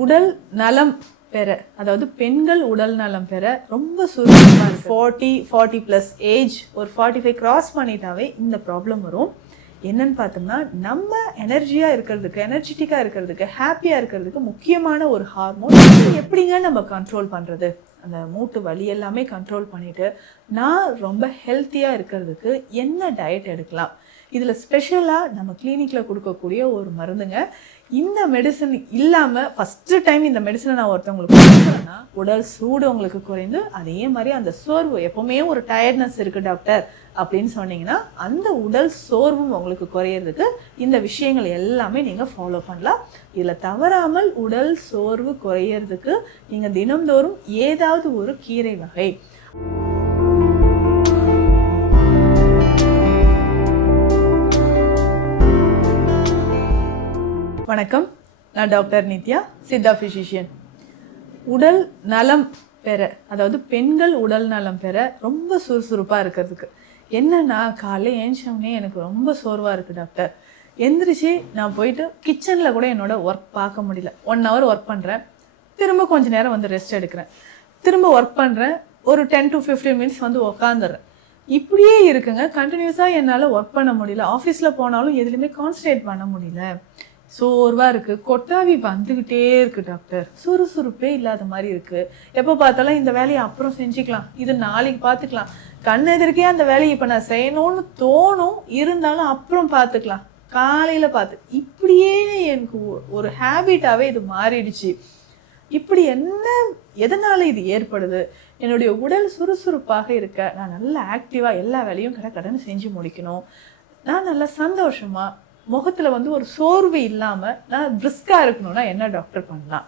உடல் நலம் பெற, அதாவது பெண்கள் உடல் நலம் பெற ரொம்ப சுறுசுறுப்பாக 40+ ஏஜ், ஒரு 45 கிராஸ் பண்ணிட்டாவே இந்த ப்ராப்ளம் வரும். என்னன்னு பார்த்தோம்னா, நம்ம எனர்ஜியாக இருக்கிறதுக்கு, எனர்ஜெட்டிக்காக இருக்கிறதுக்கு, ஹாப்பியாக இருக்கிறதுக்கு முக்கியமான ஒரு ஹார்மோன். எப்படிங்க நம்ம கண்ட்ரோல் பண்ணுறது? அந்த மூட்டு வலி எல்லாமே கண்ட்ரோல் பண்ணிவிட்டு நான் ரொம்ப ஹெல்த்தியாக இருக்கிறதுக்கு என்ன டயட் எடுக்கலாம்? இதில் ஸ்பெஷலாக நம்ம கிளினிக்கில் கொடுக்கக்கூடிய ஒரு மருந்துங்க. இந்த மெடிசன் இல்லாமல் ஃபஸ்ட்டு டைம் இந்த மெடிசனை நான் ஒருத்தவங்களுக்கு கொடுக்குறேன்னா உடல் சூடு உங்களுக்கு குறைந்து, அதே மாதிரி அந்த சோர்வு, எப்போவுமே ஒரு டயர்ட்னஸ் இருக்குது டாக்டர் அப்படின்னு சொன்னீங்கன்னா அந்த உடல் சோர்வும் உங்களுக்கு குறையிறதுக்கு இந்த விஷயங்கள் எல்லாமே நீங்கள் ஃபாலோ பண்ணலாம். இதில் தவறாமல் உடல் சோர்வு குறையிறதுக்கு நீங்கள் தினம்தோறும் ஏதாவது ஒரு கீரை வகை. வணக்கம், நான் டாக்டர் நித்யா, சித்தா ஃபிசிஷியன். உடல் நலம் பெற, அதாவது பெண்கள் உடல் நலம் பெற ரொம்ப சுறுசுறுப்பாக இருக்கிறதுக்கு என்னன்னா, காலையில் ஏஞ்சோடனே எனக்கு ரொம்ப சோர்வாக இருக்குது டாக்டர், எந்திரிச்சு நான் போயிட்டு கிச்சனில் கூட என்னோட ஒர்க் பார்க்க முடியல. 1 hour ஒர்க் பண்ணுறேன், திரும்ப கொஞ்சம் நேரம் வந்து ரெஸ்ட் எடுக்கிறேன், திரும்ப ஒர்க் பண்ணுறேன், ஒரு 10 to 15 minutes வந்து உக்காந்துடுறேன். இப்படியே இருக்குங்க. கண்டினியூஸாக என்னால் ஒர்க் பண்ண முடியல. ஆஃபீஸில் போனாலும் எதுலையுமே கான்சன்ட்ரேட் பண்ண முடியல. சோர்வாக இருக்குது, கொட்டாவி வந்துக்கிட்டே இருக்குது டாக்டர், சுறுசுறுப்பே இல்லாத மாதிரி இருக்குது. எப்போ பார்த்தாலும் இந்த வேலையை அப்புறம் செஞ்சுக்கலாம், இது நாளைக்கு பார்த்துக்கலாம், கண் எதிர்க்கே அந்த வேலையை இப்போ நான் செய்யணும்னு தோணும், இருந்தாலும் அப்புறம் பார்த்துக்கலாம், காலையில் பார்த்து, இப்படியே எனக்கு ஒரு ஹேபிட்டாகவே இது மாறிடுச்சு. இப்படி எதனால் இது ஏற்படுது? என்னுடைய உடல் சுறுசுறுப்பாக இருக்க, நான் நல்லா ஆக்டிவாக எல்லா வேலையும் கடன்னு செஞ்சு முடிக்கணும், நான் நல்லா சந்தோஷமாக முகத்தில் வந்து ஒரு சோர்வு இல்லாமல் நான் பிரிஸ்காக இருக்கணும்னா என்ன டாக்டர் பண்ணலாம்?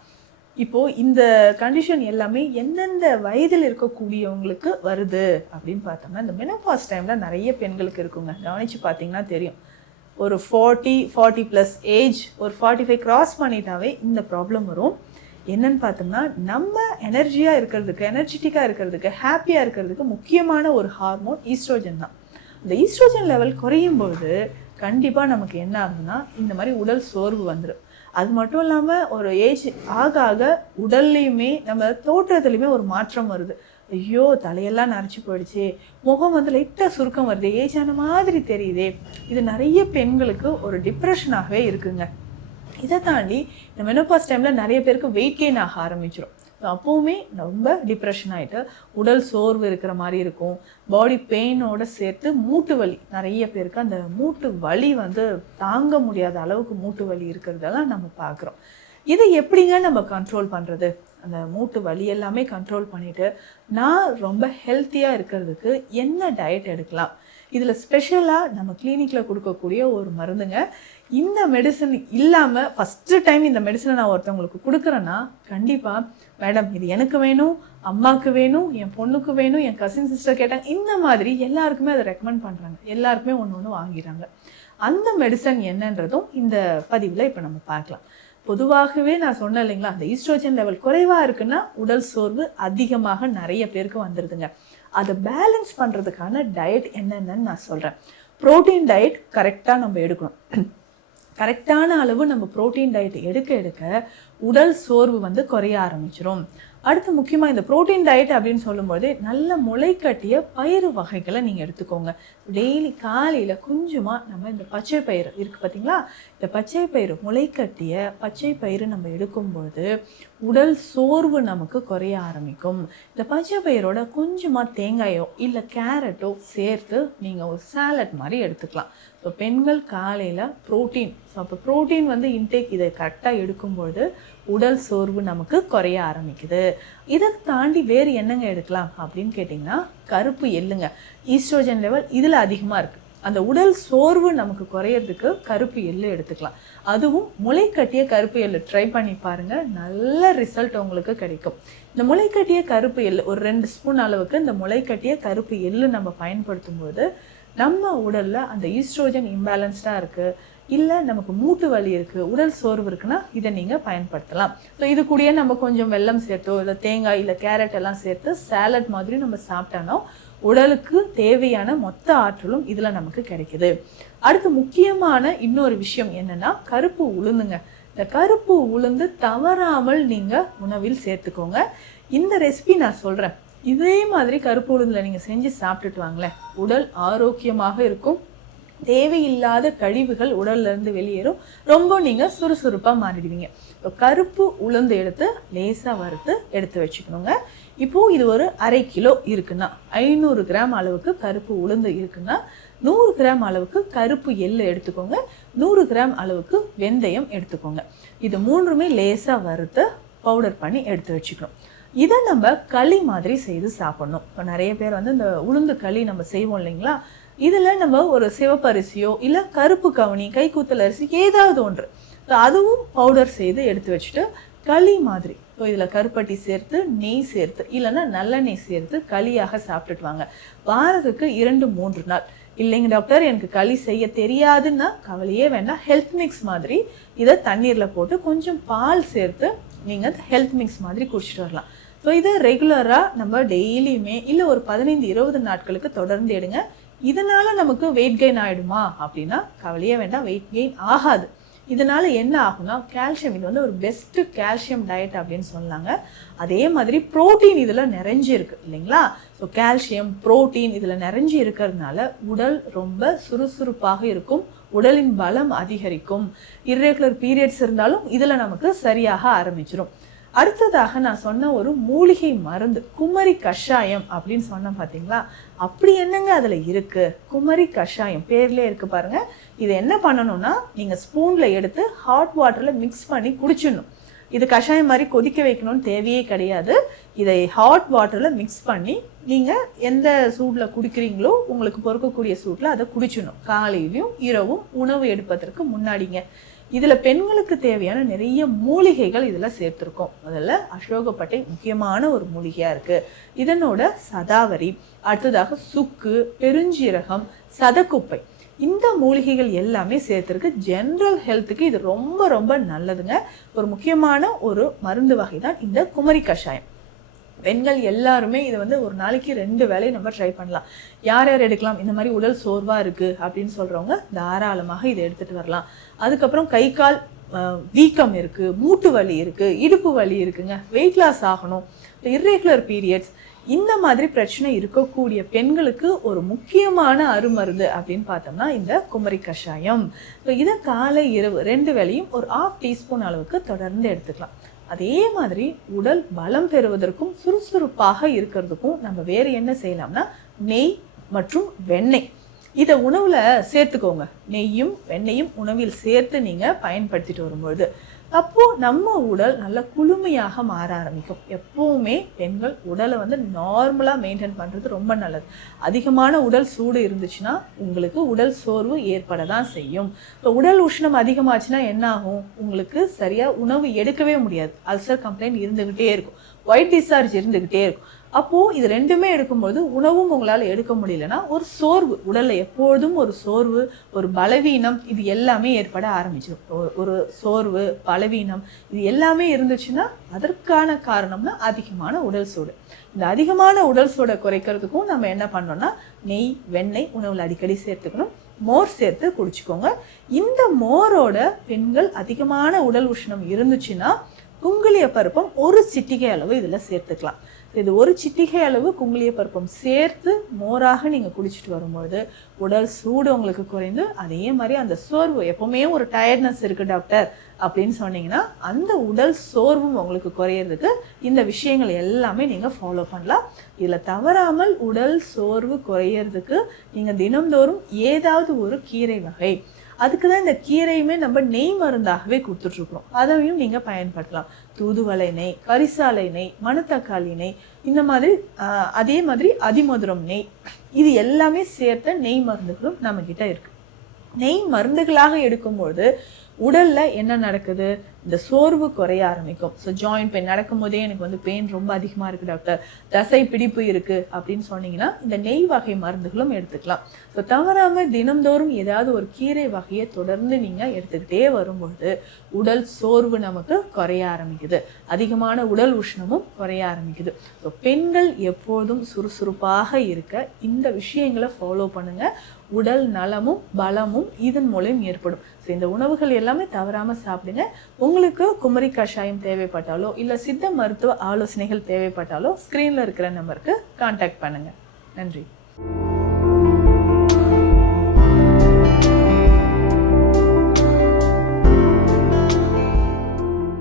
இப்போது இந்த கண்டிஷன் எல்லாமே எந்தெந்த வயதில் இருக்கக்கூடியவங்களுக்கு வருது அப்படின்னு பார்த்தோம்னா, இந்த மெனோபாஸ் டைமில் நிறைய பெண்களுக்கு இருக்குங்க. கவனித்து பார்த்தீங்கன்னா தெரியும். ஒரு 40+ ஏஜ், ஒரு 45 கிராஸ் பண்ணிட்டாவே இந்த ப்ராப்ளம் வரும். என்னன்னு பார்த்தோம்னா, நம்ம எனர்ஜியாக இருக்கிறதுக்கு, எனர்ஜெட்டிக்காக இருக்கிறதுக்கு, ஹாப்பியாக இருக்கிறதுக்கு முக்கியமான ஒரு ஹார்மோன் ஈஸ்ட்ரோஜன் தான். அந்த ஈஸ்ட்ரோஜன் லெவல் குறையும் பொழுது கண்டிப்பாக நமக்கு என்ன ஆகுதுன்னா, இந்த மாதிரி உடல் சோர்வு வந்துடும். அது மட்டும் இல்லாமல் ஒரு ஏஜ் ஆக ஆக உடல்லையுமே நம்ம தோற்றத்துலையுமே ஒரு மாற்றம் வருது. ஐயோ தலையெல்லாம் நரைச்சி போயிடுச்சு, முகம் வந்து லைட்டாக சுருக்கம் வருது, ஏஜ் ஆன மாதிரி தெரியுதே. இது நிறைய பெண்களுக்கு ஒரு டிப்ரெஷனாகவே இருக்குங்க. இதை தாண்டி இந்த மெனோபாஸ் டைமில் நிறைய பேருக்கு வெயிட் கெயின் ஆக ஆரம்பிச்சிடும். அப்போவுமே ரொம்ப டிப்ரெஷன் ஆகிட்டு உடல் சோர்வு இருக்கிற மாதிரி இருக்கும். பாடி பெயினோடு சேர்த்து மூட்டு வலி, நிறைய பேருக்கு அந்த மூட்டு வலி வந்து தாங்க முடியாத அளவுக்கு மூட்டு வலி இருக்கிறதெல்லாம் நம்ம பார்க்குறோம். இதை எப்படிங்க நம்ம கண்ட்ரோல் பண்ணுறது? அந்த மூட்டு வலி எல்லாமே கண்ட்ரோல் பண்ணிவிட்டு நான் ரொம்ப ஹெல்த்தியாக இருக்கிறதுக்கு என்ன டயட் எடுக்கலாம்? இதில் ஸ்பெஷலாக நம்ம கிளினிக்கில் கொடுக்கக்கூடிய ஒரு மருந்துங்க. இந்த மெடிசன் இல்லாமல் ஃபஸ்ட்டு டைம் இந்த மெடிசனை நான் ஒருத்தவங்களுக்கு கொடுக்குறேன்னா கண்டிப்பாக, மேடம் இது எனக்கு வேணும், அம்மாவுக்கு வேணும், என் பொண்ணுக்கு வேணும், என் கசின் சிஸ்டர் கேட்டாங்க, இந்த மாதிரி எல்லாருக்குமே அதை ரெக்கமெண்ட் பண்ணுறாங்க, எல்லாருக்குமே ஒன்று வாங்கிடுறாங்க. அந்த மெடிசன் என்னன்றதும் இந்த பதிவில் இப்போ நம்ம பார்க்கலாம். பொதுவாகவே நான் சொன்னேன் இல்லைங்களா, அந்த ஈஸ்ட்ரோஜன் லெவல் குறைவாக இருக்குன்னா உடல் சோர்வு அதிகமாக நிறைய பேருக்கு வந்துடுதுங்க. அதை பேலன்ஸ் பண்ணுறதுக்கான டயட் என்னென்னு நான் சொல்கிறேன். ப்ரோட்டீன் டயட் கரெக்டாக நம்ம எடுக்கணும். கரெக்டான அளவு நம்ம ப்ரோட்டீன் டயட் எடுக்க உடல் சோர்வு வந்து குறைய ஆரம்பிச்சிடும். அடுத்து முக்கியமாக இந்த ப்ரோட்டீன் டயட் அப்படின்னு சொல்லும்போது நல்ல முளைக்கட்டிய பயிறு வகைகளை நீங்கள் எடுத்துக்கோங்க. டெய்லி காலையில் கொஞ்சமாக நம்ம இந்த பச்சை பயிறு இருக்குது பார்த்தீங்களா, இந்த பச்சை பயிறு, முளைக்கட்டிய பச்சை பயிறு நம்ம எடுக்கும்பொழுது உடல் சோர்வு நமக்கு குறைய ஆரம்பிக்கும். இந்த பச்சை பயிரோட கொஞ்சமாக தேங்காயோ இல்லை கேரட்டோ சேர்த்து நீங்கள் ஒரு சாலட் மாதிரி எடுத்துக்கலாம். ஸோ பெண்கள் காலையில் ப்ரோட்டீன், ஸோ அப்போ ப்ரோட்டீன் வந்து இன்டேக் இதை கரெக்டாக எடுக்கும்பொழுது உடல் சோர்வு நமக்கு குறைய ஆரம்பிக்குது. இதை தாண்டி வேறு என்னங்க எடுக்கலாம் அப்படின்னு கேட்டிங்கன்னா, கருப்பு எள்ளுங்க. ஈஸ்ட்ரோஜன் லெவல் இதில் அதிகமாக இருக்குது. அந்த உடல் சோர்வு நமக்கு குறையிறதுக்கு கருப்பு எள்ளு எடுத்துக்கலாம். அதுவும் முளைக்கட்டிய கருப்பு எள்ளு ட்ரை பண்ணி பாருங்கள், நல்ல ரிசல்ட் உங்களுக்கு கிடைக்கும். இந்த முளைக்கட்டிய கருப்பு எள்ளு ஒரு 2 ஸ்பூன் அளவுக்கு இந்த முளைக்கட்டிய கருப்பு எள்ளு நம்ம பயன்படுத்தும் போது நம்ம உடலில் அந்த ஈஸ்ட்ரோஜன் இம்பேலன்ஸ்டாக இருக்குது, இல்லை நமக்கு மூட்டு வலி இருக்குது, உடல் சோர்வு இருக்குன்னா இதை நீங்கள் பயன்படுத்தலாம். ஸோ இது கூடயே நம்ம கொஞ்சம் வெல்லம் சேர்த்தோ இல்லை தேங்காய் இல்லை கேரட் எல்லாம் சேர்த்து சாலட் மாதிரி நம்ம சாப்பிட்டோன்னா உடலுக்கு தேவையான மொத்த ஆற்றலும் இதில் நமக்கு கிடைக்குது. அடுத்து முக்கியமான இன்னொரு விஷயம் என்னென்னா, கருப்பு உளுந்துங்க. இந்த கருப்பு உளுந்து தவறாமல் நீங்கள் உணவில் சேர்த்துக்கோங்க. இந்த ரெசிபி நான் சொல்கிறேன், இதே மாதிரி கருப்பு உளுந்தில் நீங்கள் செஞ்சு சாப்பிட்டுட்டு வாங்களேன், உடல் ஆரோக்கியமாக இருக்கும். தேவையில்லாத கழிவுகள் உடல்ல இருந்து வெளியேறும். ரொம்ப நீங்கள் சுறுசுறுப்பாக மாறிடுவீங்க. இப்போ கருப்பு உளுந்து எடுத்து லேசாக வறுத்து எடுத்து வச்சுக்கணுங்க. இப்போது இது ஒரு 1/2 கிலோ இருக்குன்னா, 500 கிராம் அளவுக்கு கருப்பு உளுந்து இருக்குன்னா 100 கிராம் அளவுக்கு கருப்பு எள்ளு எடுத்துக்கோங்க. 100 கிராம் அளவுக்கு வெந்தயம் எடுத்துக்கோங்க. இது மூன்றுமே லேசாக வறுத்து பவுடர் பண்ணி எடுத்து வச்சுக்கணும். இதை நம்ம களி மாதிரி செய்து சாப்பிடணும். இப்போ நிறைய பேர் வந்து இந்த உளுந்து களி நம்ம செய்வோம் இல்லைங்களா, இதில் நம்ம ஒரு சிவப்பரிசியோ இல்லை கருப்பு கவனி, கைக்கூத்தல் அரிசி ஏதாவது ஒன்று அதுவும் பவுடர் செய்து எடுத்து வச்சுட்டு களி மாதிரி இப்போ இதில் கருப்பட்டி சேர்த்து நெய் சேர்த்து இல்லைன்னா நல்லெண்ணெய் சேர்த்து களியாக சாப்பிட்டுட்டு வாங்க. வாரத்துக்கு 2-3 நாள். இல்லைங்க டாக்டர் எனக்கு களி செய்ய தெரியாதுன்னா கவலையே வேண்டாம். ஹெல்த் மிக்ஸ் மாதிரி இதை தண்ணீரில் போட்டு கொஞ்சம் பால் சேர்த்து நீங்கள் ஹெல்த் மிக்ஸ் மாதிரி குடிச்சிட்டு வரலாம். ஸோ இதை ரெகுலராக நம்ம டெய்லியுமே இல்லை ஒரு 15-20 நாட்களுக்கு தொடர்ந்து எடுங்க. இதனால் நமக்கு வெயிட் கெயின் ஆகிடுமா அப்படின்னா கவலையே வேண்டாம், வெயிட் கெயின் ஆகாது. இதனால் என்ன ஆகும்னா கால்சியம், இது வந்து ஒரு பெஸ்ட்டு கால்சியம் டயட் அப்படின்னு சொன்னாங்க. அதே மாதிரி ப்ரோட்டீன் இதில் நிறைஞ்சி இருக்குது இல்லைங்களா. ஸோ கால்சியம் ப்ரோட்டீன் இதில் நிறைஞ்சி இருக்கிறதுனால உடல் ரொம்ப சுறுசுறுப்பாக இருக்கும், உடலின் பலம் அதிகரிக்கும். இர்ரெகுலர் பீரியட்ஸ் இருந்தாலும் இதில் நமக்கு சரியாக ஆரம்பிச்சிடும். அடுத்ததாக நான் சொன்ன ஒரு மூலிகை மருந்து குமரி கஷாயம் அப்படின்னு சொன்னேன் பார்த்தீங்களா, அப்படி என்னங்க அதில் இருக்குது? குமரி கஷாயம் பேர்லேயே இருக்குது பாருங்கள். இது என்ன பண்ணணும்னா நீங்கள் ஸ்பூனில் எடுத்து ஹாட் வாட்டரில் மிக்ஸ் பண்ணி குடிச்சிடணும். இது கஷாயம் மாதிரி கொதிக்க வைக்கணும்னு தேவையே கிடையாது. இதை ஹாட் வாட்டரில் மிக்ஸ் பண்ணி நீங்கள் எந்த சூடில் குடிக்கிறீங்களோ உங்களுக்கு பொறுக்கக்கூடிய சூட்டில் அதை குடிச்சிடணும். காலையிலையும் இரவும் உணவு எடுப்பதற்கு முன்னாடிங்க. இதில் பெண்களுக்கு தேவையான நிறைய மூலிகைகள் இதில் சேர்த்துருக்கோம். முதல்ல அசோகப்பட்டை முக்கியமான ஒரு மூலிகையாக இருக்குது. இதனோட சதாவரி, அடுத்ததாக சுக்கு, பெருஞ்சீரகம், சதக்குப்பை, இந்த மூலிகைகள் எல்லாமே சேர்த்துருக்கு. ஜென்ரல் ஹெல்த்துக்கு இது ரொம்ப ரொம்ப நல்லதுங்க. ஒரு முக்கியமான ஒரு மருந்து வகை தான் இந்த குமரி கஷாயம். பெண்கள் எல்லாருமே இதை வந்து ஒரு நாளைக்கு 2 வேளை நம்ம ட்ரை பண்ணலாம். யார் யார் எடுக்கலாம்? இந்த மாதிரி உடல் சோர்வாக இருக்குது அப்படின்னு சொல்கிறவங்க தாராளமாக இதை எடுத்துகிட்டு வரலாம். அதுக்கப்புறம் கை கால் வீக்கம் இருக்குது, மூட்டு வலி இருக்குது, இடுப்பு வலி இருக்குங்க, வெயிட் லாஸ் ஆகணும், இர்ரெகுலர் பீரியட்ஸ், இந்த மாதிரி பிரச்சனை இருக்கக்கூடிய பெண்களுக்கு ஒரு முக்கியமான அருமருந்து அப்படின்னு பார்த்தோம்னா இந்த குமரி கஷாயம். ஸோ இதை காலை இரவு 2 வேளையும் ஒரு 1/2 டீஸ்பூன் அளவுக்கு தொடர்ந்து எடுத்துக்கலாம். அதே மாதிரி உடல் பலம் பெறுவதற்கும் சுறுசுறுப்பாக இருக்கிறதுக்கும் நம்ம வேறு என்ன செய்யலாம்னா நெய் மற்றும் வெண்ணெய் இதை உணவில் சேர்த்துக்கோங்க. நெய்யும் வெண்ணெயும் உணவில் சேர்த்து நீங்கள் பயன்படுத்திட்டு வரும்பொழுது அப்போது நம்ம உடல் நல்ல குளுமையாக மாற ஆரம்பிக்கும். எப்போவுமே பெண்கள் உடலை வந்து நார்மலாக மெயின்டைன் பண்ணுறது ரொம்ப நல்லது. அதிகமான உடல் சூடு இருந்துச்சுன்னா உங்களுக்கு உடல் சோர்வு ஏற்பட தான் செய்யும். இப்போ உடல் உஷ்ணம் அதிகமாச்சுன்னா என்ன ஆகும்? உங்களுக்கு சரியாக உணவு எடுக்கவே முடியாது. அல்சர் கம்ப்ளைண்ட் இருந்துக்கிட்டே இருக்கும், ஒயிட் டிஸ்சார்ஜ் இருந்துக்கிட்டே இருக்கும். அப்போது இது ரெண்டுமே எடுக்கும்போது உணவும் உங்களால் எடுக்க முடியலன்னா ஒரு சோர்வு, உடலில் எப்பொழுதும் ஒரு சோர்வு, ஒரு பலவீனம், இது எல்லாமே ஏற்பட ஆரம்பிச்சிடும். ஒரு சோர்வு, பலவீனம் இது எல்லாமே இருந்துச்சுன்னா அதற்கான காரணம்னா அதிகமான உடல் சூடு. இந்த அதிகமான உடல் சூடை குறைக்கிறதுக்கும் நம்ம என்ன பண்ணோம்னா நெய், வெண்ணெய் உணவில் அடிக்கடி சேர்த்துக்கணும். மோர் சேர்த்து குடிச்சுக்கோங்க. இந்த மோரோட பெண்கள் அதிகமான உடல் உஷ்ணம் இருந்துச்சுன்னா குங்குளிய பருப்பம் 1 சிட்டிகை அளவு இதில் சேர்த்துக்கலாம். இது 1 சிட்டிகை அளவு குங்குளிய பருப்பம் சேர்த்து மோராக நீங்கள் குடிச்சிட்டு வரும்பொழுது உடல் சூடு உங்களுக்கு குறைந்து, அதே மாதிரி அந்த சோர்வு, எப்பவுமே ஒரு டயர்ட்னஸ் இருக்குது டாக்டர் அப்படின்னு சொன்னீங்கன்னா அந்த உடல் சோர்வும் உங்களுக்கு குறையிறதுக்கு இந்த விஷயங்கள் எல்லாமே நீங்கள் ஃபாலோ பண்ணலாம். இதில் தவறாமல் உடல் சோர்வு குறையிறதுக்கு நீங்கள் தினம்தோறும் ஏதாவது ஒரு கீரை வகை, அதுக்கு தான் இந்த கீரையுமே நம்ம நெய் மருந்தாகவே கொடுத்துட்ருக்குறோம், அதையும் நீங்கள் பயன்படுத்தலாம். தூதுவளை நெய், கரிசாலை நெய், மணத்தக்காளி நெய், இந்த மாதிரி அதே மாதிரி அதிமதுரம் நெய், இது எல்லாமே சேர்த்த நெய் மருந்துகளும் நம்மக்கிட்ட இருக்குது. நெய் மருந்துகளாக எடுக்கும்போது உடலில் என்ன நடக்குது? இந்த சோர்வு குறைய ஆரம்பிக்கும். ஸோ ஜாயிண்ட் பெயின் நடக்கும் போதே எனக்கு வந்து பெயின் ரொம்ப அதிகமாக இருக்குது டாக்டர், தசை பிடிப்பு இருக்குது அப்படின்னு சொன்னீங்கன்னா இந்த நெய் வகை மருந்துகளும் எடுத்துக்கலாம். ஸோ தவறாமல் தினம்தோறும் ஏதாவது ஒரு கீரை வகையை தொடர்ந்து நீங்கள் எடுத்துக்கிட்டே வரும்பொழுது உடல் சோர்வு நமக்கு குறைய ஆரம்பிக்குது, அதிகமான உடல் உஷ்ணமும் குறைய ஆரம்பிக்குது. ஸோ பெண்கள் எப்போதும் சுறுசுறுப்பாக இருக்க இந்த விஷயங்களை ஃபாலோ பண்ணுங்கள். உடல் நலமும் பலமும் இதன் மூலம் ஏற்படும். ஸோ ஸோ இந்த உணவுகள் எல்லாமே தவறாமல் சாப்பிடுங்க. உங்களுக்கு குமரி கஷாயம் தேவைப்பட்டாலோ இல்லை சித்த மருத்துவ ஆலோசனைகள் தேவைப்பட்டாலோ ஸ்க்ரீனில் இருக்கிற நம்பருக்கு கான்டாக்ட் பண்ணுங்கள். நன்றி.